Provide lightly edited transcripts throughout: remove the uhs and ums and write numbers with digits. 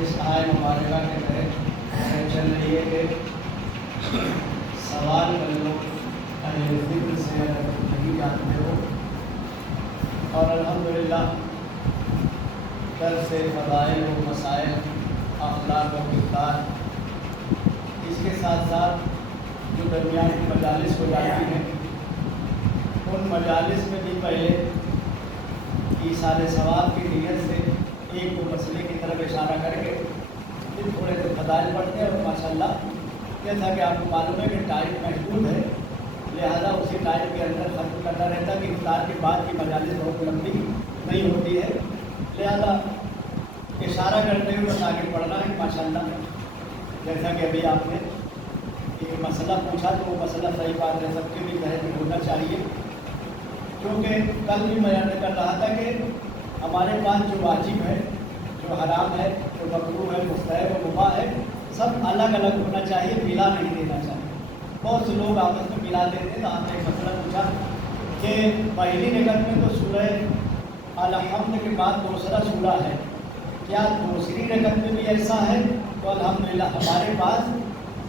اس آئے مبارکہ کے تحت چل رہی ہے کہ سوال کر لو اہل ذکر سے اگر نہیں جانتے ہو، اور الحمدللہ درس سے فضائل و مسائل، اخلاق و کردار، اس کے ساتھ ساتھ جو درمیان کی مجالس ہو جاتی ہیں ان مجالس میں بھی پہلے ایصال ثواب کی نیت سے ایک دو مسئلے کی طرف اشارہ کر کے پھر تھوڑے سے فضائل پڑھتے ہیں، اور ماشاءاللہ جیسا کہ آپ کو معلوم ہے کہ ٹائم محدود ہے، لہذا اسی ٹائم کے اندر ختم کرنا رہتا کہ افطار کے بعد کی مجالس بہت لمبی نہیں ہوتی ہے، لہذا اشارہ کرتے ہوئے بس آگے پڑھنا ہے ماشاءاللہ۔ جیسا کہ ابھی آپ نے ایک مسئلہ پوچھا تو وہ مسئلہ صحیح بات ہے، سب کے بھی ذہن میں ہونا چاہیے، کیونکہ کل بھی میں بیان کر رہا تھا کہ ہمارے پاس جو واجب ہے، جو حرام ہے، جو مکروہ ہے، مستحب و مباح ہے، سب الگ الگ ہونا چاہیے، ملا نہیں دینا چاہیے۔ بہت سے لوگ آپس میں ملا دیتے ہیں۔ تو آپ نے ایک مسئلہ پوچھا کہ پہلی رکعت میں تو سورہ الحمد کے بعد دوسرا سورہ ہے، کیا دوسری رکعت میں بھی ایسا ہے؟ تو الحمدللہ ہمارے پاس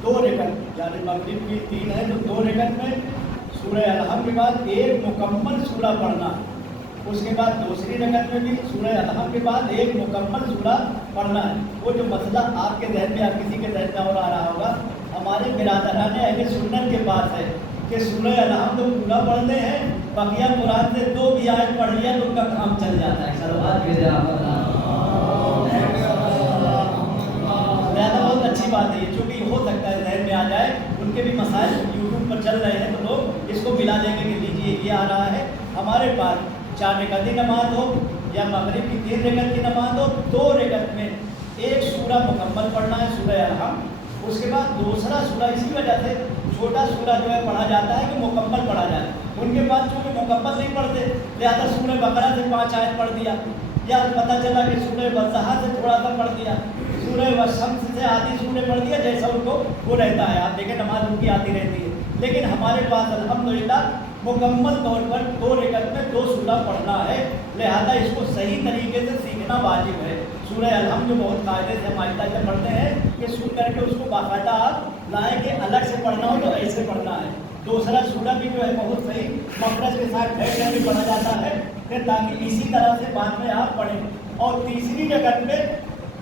دو رکعت، یعنی مغرب کی 3 ہے تو 2 رکعت میں سورہ الحمد کے بعد ایک مکمل سورہ پڑھنا، اس کے بعد دوسری رکعت میں بھی سورہ الحمد کے بعد ایک مکمل سورہ پڑھنا ہے۔ وہ جو مسئلہ آپ کے ذہن میں یا کسی کے ذہن میں اور آ رہا ہوگا، ہمارے برادران اہل سنت کے پاس ہے کہ سورہ الحمد پورا پڑھتے ہیں، بقیہ قرآن سے 2 بھی آیت پڑھ لیا تو ان کا کام چل جاتا ہے۔ صلوات بھیجے آپ بہت اچھی بات ہے یہ، چونکہ یہ ہو سکتا ہے ذہن میں آ جائے، ان کے بھی مسائل یوٹیوب پر چل رہے ہیں تو لوگ اس کو ملا دیں گے کہ لیجیے یہ آ رہا ہے، ہمارے پاس 4 رکعت کی نماز ہو یا مغرب کی 3 رکعت کی نماز ہو، 2 رکعت میں ایک سورہ مکمل پڑھنا ہے سورہ الحمد، اس کے بعد دوسرا سورہ، اسی وجہ سے چھوٹا سورہ جو ہے پڑھا جاتا ہے کہ مکمل پڑھا جائے۔ ان کے پاس چونکہ مکمل نہیں پڑھتے لہٰذا سورہ بقرہ سے 5 آیت پڑھ دیا، یا پتہ چلا کہ سورہ والضحیٰ سے تھوڑا سا پڑھ دیا، سورہ والشمس سے آدھی سورہ پڑھ دیا، جیسا ان کو وہ رہتا ہے۔ آپ دیکھیں نماز ان کی آتی رہتی ہے، لیکن ہمارے پاس الحمدللہ مکمل طور پر 2 رکعت میں 2 سورہ پڑھنا ہے، لہذا اس کو صحیح طریقے سے سیکھنا واجب ہے۔ سورہ الحمد جو بہت قاعدے سے ہم آہستہ آہستہ پڑھتے ہیں کہ سن کر کے اس کو باقاعدہ آپ لائیں کہ الگ سے پڑھنا ہو تو ایسے پڑھنا ہے۔ دوسرا سورہ بھی جو ہے بہت صحیح مخرج کے ساتھ ٹھہر کر بھی پڑھا جاتا ہے کہ تاکہ اسی طرح سے بعد میں آپ پڑھیں۔ اور تیسری رکعت میں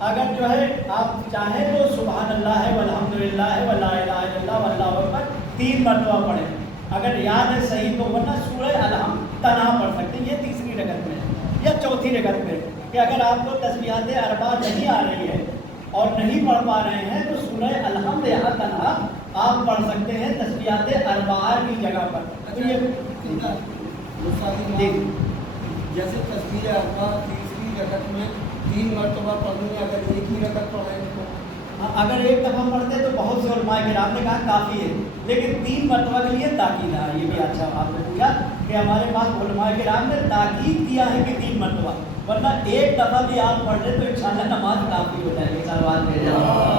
اگر جو ہے آپ چاہیں تو سبحان اللہ ہے والحمدللہ ہے ولا الہ الا اللہ واللہ اکبر 3 مرتبہ پڑھیں، اگر یاد ہے صحیح تو، ورنہ سورہ الحمد تنہا پڑھ سکتے ہیں۔ یہ تیسری رکعت میں یا چوتھی رکعت میں کہ اگر آپ کو تسبیحات اربع نہیں آ رہی ہے اور نہیں پڑھ پا رہے ہیں تو سورہ الحمد یہاں تنہا آپ پڑھ سکتے ہیں تسبیحات اربع کی جگہ پر۔ تو یہ جیسے تسبیح اربع تیسری رکعت میں 3 مرتبہ پڑھنی ہے، اگر ایک ہی رکعت پڑھیں تو اگر ایک دفعہ پڑھتے تو بہت سے علماء کرام نے کہا کافی ہے، لیکن 3 مرتبہ کے لیے تاکید ہے۔ یہ بھی اچھا آپ نے پوچھا کہ ہمارے پاس علماء کرام نے تاکید کیا ہے کہ 3 مرتبہ، ورنہ ایک دفعہ بھی آپ پڑھ لیں تو انشاءاللہ نماز کافی ہو جائے گی۔ صلوات بھیجو۔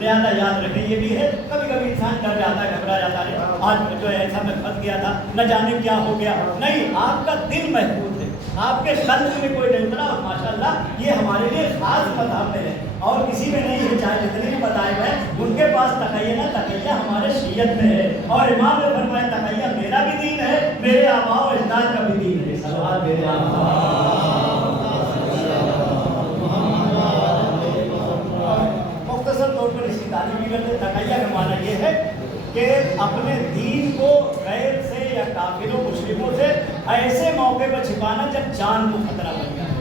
لہٰذا یاد رکھیں یہ بھی ہے. کبھی کبھی انسان ڈر جاتا ہے, گھبرا جاتا ہے, آج جو ہے ایسا میں پھنس گیا تھا, نہ جانے کیا ہو گیا. نہیں, آپ کا دل محفوظ ہے, آپ کے قلب میں کوئی نہیں اترا. اور ماشاء اللہ یہ ہمارے لیے خاص مذہب ہے اور کسی میں نہیں ہے, چاہے جتنے بھی بتائے گئے ان کے پاس تقیہ نہ تقیہ ہمارے شریعت میں ہے. اور امام نے فرمایا تقیہ میرا بھی دین ہے, میرے آباء و اجداد کا بھی دین ہے. صلوات میرے مختصر طور پر اس کی تعلیم بھی کرتے. تقیہ کا معنی یہ ہے کہ اپنے دین کو غیر سے یا کافروں مسلموں سے ایسے موقع پر چھپانا جب جان کو خطرہ بن جائے,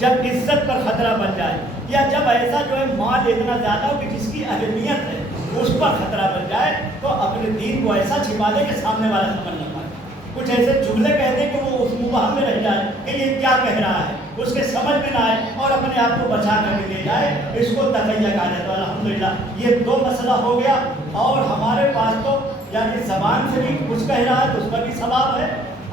جب عزت پر خطرہ بن جائے, یا جب ایسا جو ہے مال اتنا زیادہ ہو کہ جس کی اہمیت ہے اس پر خطرہ بن جائے, تو اپنے دین کو ایسا چھپا دے کہ سامنے والا سمجھ نہ پائے. کچھ ایسے جملے کہہ دیں کہ وہ اس مبہم میں رہ جائے کہ یہ کیا کہہ رہا ہے, اس کے سمجھ میں نہ آئے اور اپنے آپ کو بچا کر کے لے جائے. اس کو تقیہ کہا جاتا ہے. الحمدللہ یہ دو مسئلہ ہو گیا. اور ہمارے پاس تو یعنی زبان سے بھی کچھ کہہ رہا ہے تو اس پر بھی ثواب ہے,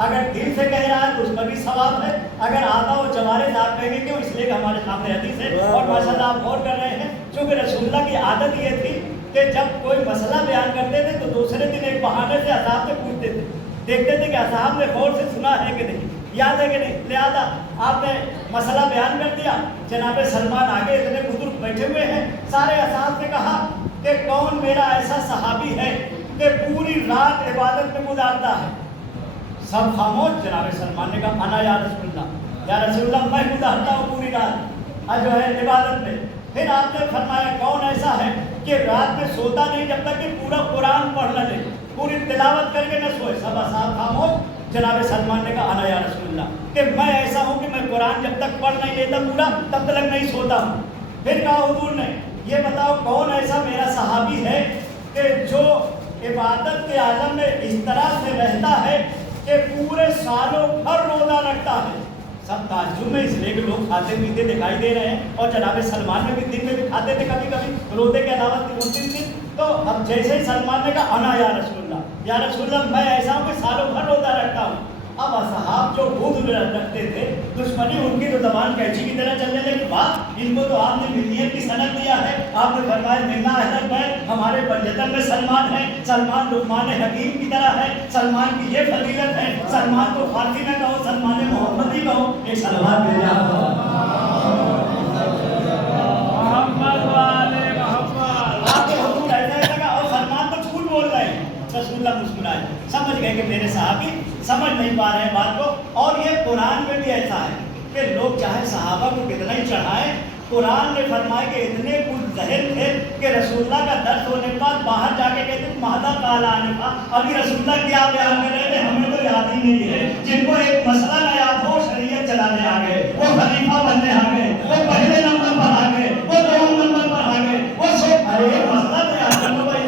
اگر دل سے کہہ رہا ہے تو اس پر بھی ثواب ہے, اگر آدھا اور جوارے آپ کہیں گے کیوں, اس لیے کہ ہمارے سامنے حدیث ہے. اور ماشاءاللہ آپ غور کر رہے ہیں, چونکہ رسول اللہ کی عادت یہ تھی کہ جب کوئی مسئلہ بیان کرتے تھے تو دوسرے دن ایک بہانے سے اصحاب سے پوچھتے تھے, دیکھتے تھے کہ اصحاب نے غور سے سنا ہے کہ نہیں, یاد ہے کہ نہیں. لہٰذا آپ نے مسئلہ بیان کر دیا, جناب سلمان آگے اتنے بزرگ بیٹھے ہوئے ہیں, سارے اصحاب نے کہا کہ کون میرا ایسا صحابی ہے کہ پوری رات عبادت میں گزارتا ہے. سب خاموش. جناب سلمان نے کہا انا یا رسول اللہ, یا رسول اللہ میں گزارتا ہوں پوری رات جو ہے عبادت میں. پھر آپ نے فرمایا کون ایسا ہے کہ رات میں سوتا نہیں جب تک کہ پورا قرآن پڑھ نہ لے, پوری تلاوت کر کے نہ سوئے. سب اصحاب خاموش. جناب سلمان نے کہا انا یا رسول اللہ, کہ میں ایسا ہوں کہ میں قرآن جب تک پڑھ نہیں لیتا پورا تب تک نہیں سوتا ہوں. پھر کہا حضور نے یہ بتاؤ کون ایسا میرا صحابی ہے کہ جو عبادت کے عالم میں اس طرح سے رہتا ہے کہ پورے سالوں بھر روزہ رکھتا ہے. سب تعجب میں, اس لیے کہ لوگ کھاتے پیتے دکھائی دے رہے ہیں, اور جناب سلمان میں بھی دن میں بھی کھاتے تھے کبھی کبھی, روزے کے علاوہ 29 دن. تو اب جیسے ہی سلمان نے کہا انا یا رسول اللہ, یا رسول اللہ میں ایسا ہوں کہ سالوں بھر روزہ رکھتا ہوں. اب اصحاب جو بودھ رکھتے تھے, دشمنی ان کی تو زبان کیچی کی طرح چلنے لگی. بات ان کو تو آپ نے ملیت کی سند دیا ہے, آپ نے فرمایا منا اہل بیت ہمارے بنجتن میں سلمان ہے, سلمان لقمان حکیم کی طرح ہے, سلمان کی یہ فضیلت ہے, سلمان کو فارسی نہ کہو, سلمان محمدی کہو. ایک سلمان دے دیا محمد والے محمد. آپ کے حضور ایسا ایسا کہا, اور سلمان تو جھوٹ بول رہے ہیں. رسول اللہ مسکرائے, سمجھ گئے کہ میرے صحابی سمجھ نہیں پا رہے ہیں بات کو. اور یہ قرآن میں بھی ایسا ہے کہ لوگ چاہے صحابہ کو کتنا ہی چڑھائیں, قرآن نے فرمایا کہ اتنے کچھ ظاہر تھے کہ رسول اللہ کا درس ہونے کے بعد باہر جا کے کہتے مہدا کالا آنے کا, ابھی رسول اللہ کیا بیان کر رہے تھے ہمیں تو یاد ہی نہیں ہے. جن کو ایک مسئلہ نہ یاد ہو شریعت چلانے آ گئے, وہ خلیفہ بننے آ گئے, وہ پہلے نمبر پر آ گئے, وہ دوم نمبر پر آ گئے, وہ سب ارے مسئلہ تو یاد کرنا بھائی.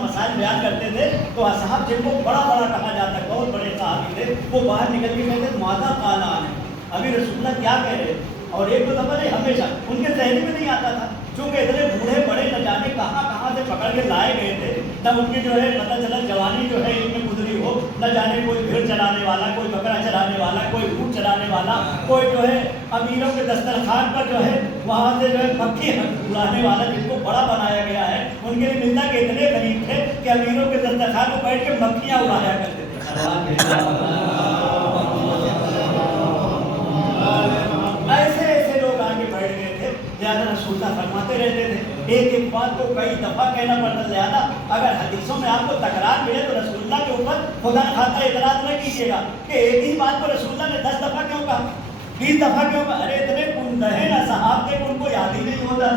مسائل بیان کرتے تھے تو اصحاب جن کو بڑا بڑا کہا جاتا ہے, بہت بڑے صحابی تھے, وہ باہر نکل کے کہتے تھے ماذا قال آنے, ابھی رسول اللہ کیا کہہ رہے. اور ایک تو دفعہ نہیں, ہمیشہ ان کے ذہن میں نہیں آتا تھا, چونکہ اتنے بوڑھے بڑے نہ جانے کہاں کہاں سے پکڑ کے لائے گئے تھے, تب ان کی جو ہے پتہ چلا جوانی جو ہے ان میں گزری ہو, نہ جانے کوئی بھیڑ چلانے والا, کوئی بکرا چلانے والا, کوئی اونٹ چلانے والا, کوئی جو ہے امیروں کے دسترخوان پر جو ہے وہاں سے جو ہے مکھی اڑانے والا, جس کو بڑا بنایا گیا ہے. ان کے لیے ملتا کہ اتنے غریب تھے کہ امیروں کے دسترخوان پر بیٹھ کے مکھیاں اڑایا کرتے تھے. ایسے ایسے لوگ آگے بیٹھ گئے تھے, زیادہ رسول اللہ فرماتے رہتے تھے, ایک ایک بات کو کئی دفعہ کہنا پڑتا. زیادہ اگر حدیثوں میں آپ کو تکرار ملے تو رسول اللہ کے اوپر خدا نخواستہ اعتراض نہ کیجیے گا کہ ایک ہی بات کو رسول اللہ نے 10 دفعہ کیوں کہا, 20 دفعہ کیوں کہا. ارے اتنے کندہے نا صحاب تھے ان کو یاد ہی نہیں ہوتا.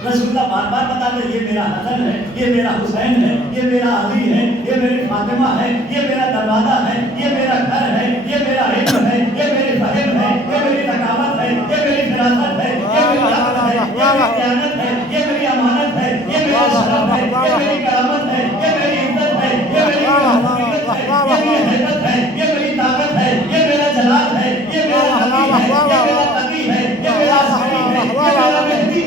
رسول اللہ بار بار بتا دے یہ میرا حسن ہے, یہ میرا حسین ہے, یہ میرا علی ہے, یہ میری فاطمہ ہے, یہ میرا دروازہ ہے, یہ میرا گھر ہے, یہ میرا علم ہے, یہ میری فہم ہے, یہ میری ثقافت ہے, یہ میری فراست ہے, یہ میری عقل ہے, یہ میری قیادت ہے, یہ میری امانت ہے, یہ میرا شرف ہے, یہ میری کرامت ہے, یہ میری عزت ہے, یہ میری حقیقت ہے, یہ میری حیبت ہے, یہ میری طاقت ہے, یہ میرا جلال ہے, یہ میرا نبی ہے, یہ میرا نبی ہے, یہ میرا صحیح ہے, یہ میرا مہدی.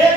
1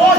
2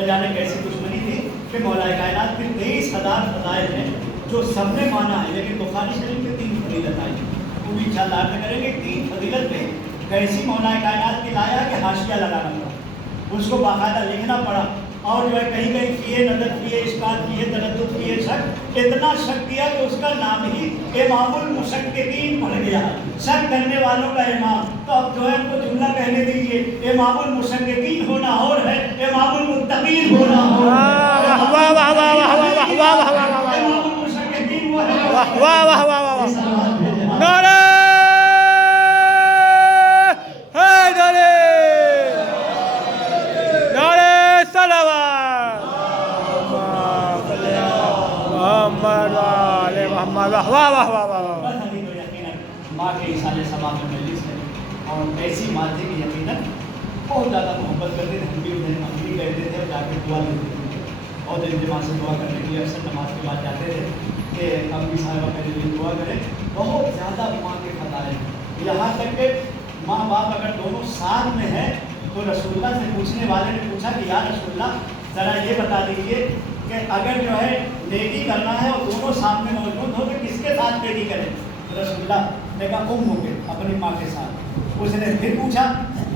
نہ جانے کیسی دشمنی تھی کہ مولا کائنات کے 23,000 فضائل ہیں جو سب نے مانا ہے، لیکن بخاری شریف کے 3 فضیلت آئی، وہ بھی انشاءاللہ عرض کریں گے۔ 3 فضیلت میں کیسی مولا کائنات کی لایا کہ حاشیہ لگانا پڑا، اس کو باقاعدہ لکھنا پڑا، اور جو ہے کہیں کہیں کیے نظر کیے اشکال کیے تردد کیے شک، اتنا شک کیا کہ اس کا نام ہی امام المشککین پڑ گیا، شک کرنے والوں کا امام۔ تو اب جو ہے ان کو جملہ کہنے دیجیے، امام المشککین ہونا اور ہے، امام المتقین ہونا اور ہے۔ امام المشککین وہ ہے، واہ واہ واہ واہ نعرہ حیدری، نعرہ صلوات محمد وآل محمد، واہ واہ واہ واہ۔ بس ابھی تو یقیناً ماں کے اصالِ سما میں مجلس ہے، اور ایسی ماں تھی کہ یقیناً بہت زیادہ محبت کرتے تھے، ہم بھی کہتے تھے اور جا کے دعا دیتے تھے، اور دل دماغ سے دعا کرنے کے لیے اکثر نماز کے بعد جاتے تھے کہ امی صاحبہ میرے لیے دعا کریں۔ بہت زیادہ ماں کے فضائل ہیں، یہاں تک کہ ماں باپ اگر دونوں ساتھ میں ہیں تو رسول اللہ سے پوچھنے والے نے پوچھا کہ یا رسول اللہ ذرا یہ بتا دیجیے کہ اگر جو ہے نیکی کرنا ہے اور دونوں ساتھ میں موجود ہو تو کس کے ساتھ نیکی کریں؟ رسول اللہ نے کہا ہو کے اپنی ماں کے ساتھ۔ اس نے پھر پوچھا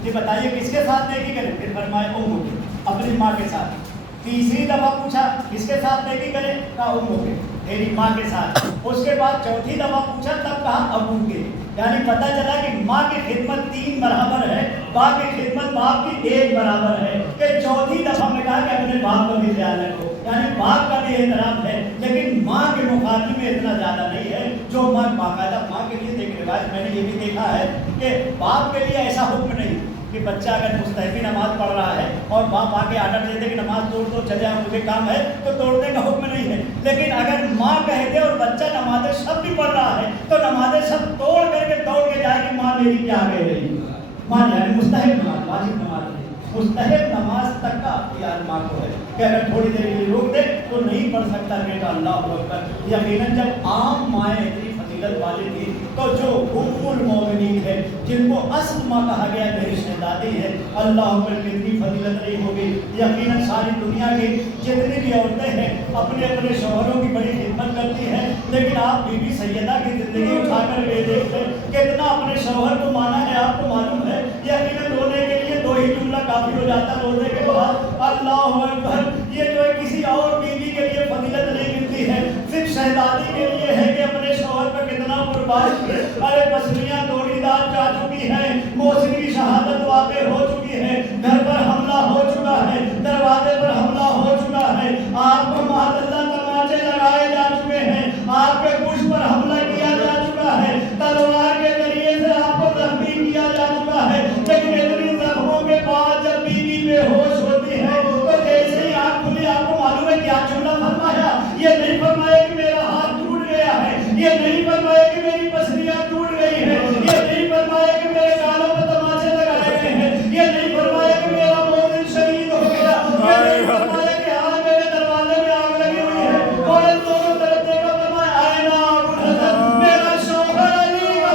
کہ بتائیے کس کے ساتھ نیکی کریں؟ پھر فرمایا ہو کے اپنی ماں کے ساتھ۔ تیسری دفعہ پوچھا کس کے ساتھ نیکی کریں؟ کہا ہو کے میری ماں کے ساتھ۔ اس کے بعد چوتھی دفعہ پوچھا تب کہا ابو کے، یعنی پتہ چلا کہ ماں کی خدمت 3 برابر ہے، باپ کی خدمت باپ کی 1 برابر ہے، کہ چوتھی دفعہ میں کہا کہ اپنے باپ کا بھی خیال رکھو، یعنی باپ کا بھی احترام ہے، لیکن ماں کے مقابلے میں اتنا زیادہ نہیں ہے جو ماں باقاعدہ ماں کے لیے دیکھ روایت میں نے یہ بھی دیکھا ہے کہ باپ کے لیے ایسا حکم نہیں کہ بچہ اگر مستحبی نماز پڑھ رہا ہے اور باپ آ کے آرڈر دے دے کہ نماز توڑ دو چلے آؤ مجھے کام ہے تو توڑنے کا حکم نہیں ہے، لیکن اگر ماں کہہ دے اور بچہ نماز شب بھی پڑھ رہا ہے تو نماز شب توڑ کر کے دوڑ کے جائے کہ ماں میری کیا کہہ رہی ہے۔ ماں یعنی مستحب نماز، واجب نماز نہیں، مستحب نماز تک کا اختیار ماں کو ہے کہ اگر تھوڑی دیر کے لیے روک دے تو نہیں پڑھ سکتا بیٹا اللہ اکبر۔ یقیناً جب عام مائیں اتنی فضیلت والی تھی تو جو ام المومنین ہے جن کو اصل ماں کہا گیا میری شہزادی ہے، اللہ اکبر کتنی فضیلت نہیں ہوگی۔ یقیناً ساری دنیا کی جتنی بھی عورتیں ہیں اپنے اپنے شوہروں کی بڑی خدمت کرتی ہیں، لیکن آپ بی بی سیدہ کی زندگی اٹھا کر کے دیکھیں کتنا اپنے شوہر کو مانا ہے، آپ کو معلوم ہے۔ یقیناً رونے کے لیے 2 ہی جملہ کافی ہو جاتا، رونے کے بعد اللہ اکبر۔ یہ جو ہے کسی اور بیوی کے لیے فضیلت نہیں ملتی ہے، صرف شہزادی کے لیے ہے کہ اپنے شوہر پر کتنا قربان ہے۔ ارے بسریاں توڑی دار جا چکی ہیں، موسم کی شہادت واقع ہو چکی ہے، گھر پر حملہ ہو چکا ہے، دروازے پر حملہ ہو چکا ہے، آپ کو معذ اللہ تماچے لگائے جا چکے ہیں، آپ کے گوشت پر حملہ کیا جا چکا ہے، تلوار کے ذریعے سے آپ کو زخمی کیا جا چکا ہے، لیکن اتنی زخموں کے بعد جب بیوی بے ہوش ہوتی ہے تو جیسے ہی آنکھ کھلی آپ کو معلوم ہے کیا جملہ فرمایا؟ یہ نہیں فرمایا کہ میرا ہاتھ ٹوٹ گیا ہے، یہ نہیں فرمایا کہ میری پسلیاں ٹوٹ گئی ہیں، یہ نہیں فرمایا کہ میرے گالوں پر تماچے لگائے گئے ہیں، یہ نہیں فرمایا کہ میرا مومن شہید ہو گیا، یہ نہیں فرمایا کہ ہاں میرے دروازے میں آگ لگی ہوئی ہے، اور ان دونوں طرف دیکھا فرمایا آئے نا ابو الحسن میرا شوہر علی کا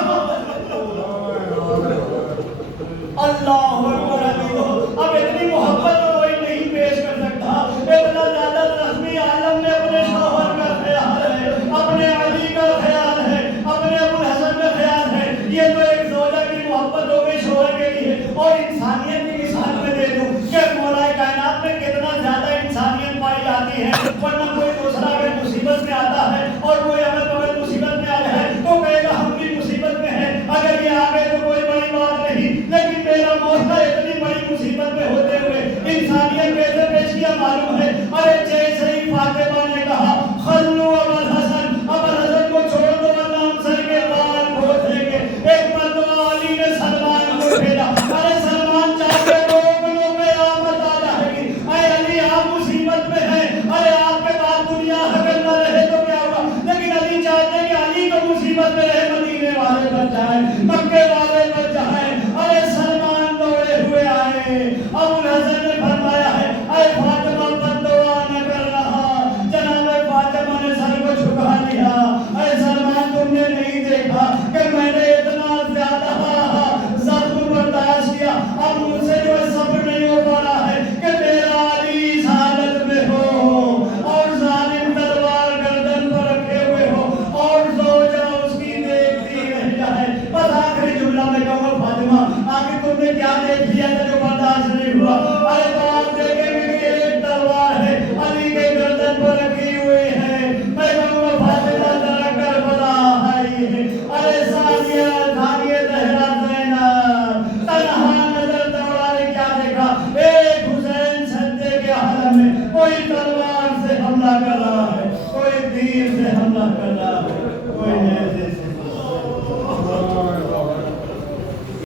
اللہ اکبر علی ہو۔ اب اتنی محبت کوئی نہیں پیش کر سکتا، اتنا زیادہ رسمی عالم میں اپنے شوہر کا خیال ہے، اپنے علی کا خیال ہے، اپنے ابو الحسن کا خیال ہے۔ یہ تو ایک زوجہ کی محبت ہو گئی شوہر کے لیے۔ اور انسانیت کی مثال میں دے دوں کہ مولا کائنات میں کتنا زیادہ انسانیت پائی جاتی ہے، ورنہ کوئی دوسرا اگر مصیبت میں آتا ہے اور کوئی اگر مصیبت میں آ جائے تو کہے گا ہم بھی مصیبت میں ہیں، اگر یہ آ گئے تو کوئی بڑی بات نہیں، لیکن میرا مولا اتنی بڑی مصیبت میں ہوتے ہوئے انسانیت کیسے پیش کیا معلوم ہے؟ ارے جیسے ہی فاطمہ نے کہا خلو ابو الحسن، ابو الحسن کو چھوڑ دو ورنہ ہم سر کے بال کھول دیں گے، ایک مرتبہ علی نے سلمان کو بھیجا، ارے سلمان جا کے روک لو قیامت آ جائے گی، اے علی آپ مصیبت میں ہیں، ارے آپ کے بعد دنیا اگر نہ رہے تو کیا ہوا، لیکن علی چاہتے ہیں کہ علی کو مصیبت میں رہے، مدینے والے بچ جائیں، مکے والے بچ جائیں۔ ارے سلمان دوڑے ہوئے آئے، ابو الحسن نے